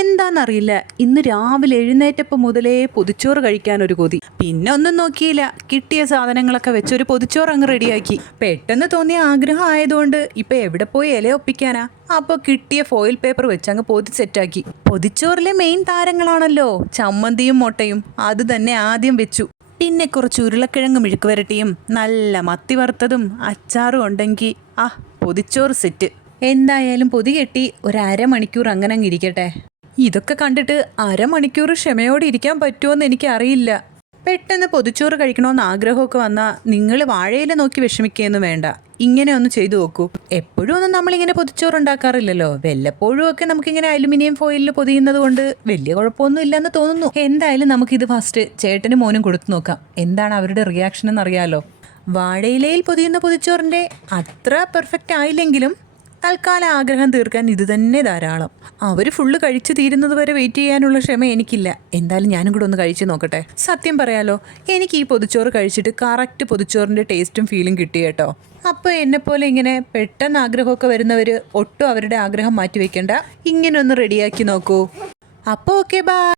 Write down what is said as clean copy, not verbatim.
എന്താണെന്നറിയില്ല, ഇന്ന് രാവിലെ എഴുന്നേറ്റപ്പോൾ മുതലേ പൊതിച്ചോറ് കഴിക്കാൻ ഒരു കൊതി. പിന്നെ ഒന്നും നോക്കിയില്ല, കിട്ടിയ സാധനങ്ങളൊക്കെ വെച്ച് ഒരു പൊതിച്ചോറ് അങ്ങ് റെഡിയാക്കി. പെട്ടെന്ന് തോന്നിയ ആഗ്രഹം ആയതുകൊണ്ട് ഇപ്പം എവിടെ പോയി ഇല ഒപ്പിക്കാനാ? അപ്പോൾ കിട്ടിയ ഫോയിൽ പേപ്പർ വെച്ച് അങ്ങ് പൊതി സെറ്റാക്കി. പൊതിച്ചോറിലെ മെയിൻ താരങ്ങളാണല്ലോ ചമ്മന്തിയും മുട്ടയും, അത് തന്നെ ആദ്യം വെച്ചു. പിന്നെ കുറച്ച് ഉരുളക്കിഴങ്ങ് മെഴുക്ക് വരട്ടിയും നല്ല മത്തി വറുത്തതും അച്ചാറും ഉണ്ടെങ്കിൽ പൊതിച്ചോറ് സെറ്റ്. എന്തായാലും പൊതി കെട്ടി ഒരു അരമണിക്കൂർ അങ്ങനെ അങ്ങ് ഇരിക്കട്ടെ. ഇതൊക്കെ കണ്ടിട്ട് അരമണിക്കൂർ ക്ഷമയോടെ ഇരിക്കാൻ പറ്റുമോയെന്ന് എനിക്കറിയില്ല. പെട്ടെന്ന് പൊതിച്ചോറ് കഴിക്കണമെന്ന് ആഗ്രഹമൊക്കെ വന്നാൽ നിങ്ങൾ വാഴയില നോക്കി വിഷമിക്കുകയൊന്നും വേണ്ട. ഇങ്ങനെ ഒന്ന് ചെയ്തു നോക്കൂ. എപ്പോഴും ഒന്നും നമ്മളിങ്ങനെ പൊതിച്ചോറ് ഉണ്ടാക്കാറില്ലല്ലോ. വല്ലപ്പോഴും ഒക്കെ നമുക്കിങ്ങനെ അലുമിനിയം ഫോയിലിൽ പൊതിയുന്നത് കൊണ്ട് വലിയ കുഴപ്പമൊന്നും ഇല്ലെന്ന് തോന്നുന്നു. എന്തായാലും നമുക്കിത് ഫസ്റ്റ് ചേട്ടനും മോനും കൊടുത്തു നോക്കാം. എന്താണ് അവരുടെ റിയാക്ഷൻ എന്നറിയാലോ. വാഴയിലയിൽ പൊതിയുന്ന പൊതിച്ചോറിൻ്റെ അത്ര പെർഫെക്റ്റ് ആയില്ലെങ്കിലും തൽക്കാലം ആഗ്രഹം തീർക്കാൻ ഇത് തന്നെ ധാരാളം. അവർ ഫുള്ള് കഴിച്ചു തീരുന്നത് വരെ വെയിറ്റ് ചെയ്യാനുള്ള ക്ഷമ എനിക്കില്ല. എന്തായാലും ഞാനും കൂടെ ഒന്ന് കഴിച്ചു നോക്കട്ടെ. സത്യം പറയാലോ, എനിക്ക് ഈ പൊതിച്ചോറ് കഴിച്ചിട്ട് കറക്റ്റ് പൊതിച്ചോറിൻ്റെ ടേസ്റ്റും ഫീലും കിട്ടി കേട്ടോ. അപ്പോൾ എന്നെപ്പോലെ ഇങ്ങനെ പെട്ടെന്ന് ആഗ്രഹമൊക്കെ വരുന്നവർ ഒട്ടും അവരുടെ ആഗ്രഹം മാറ്റി വെക്കേണ്ട, ഇങ്ങനെ ഒന്ന് റെഡിയാക്കി നോക്കൂ. അപ്പോൾ ഓക്കെ, ബൈ.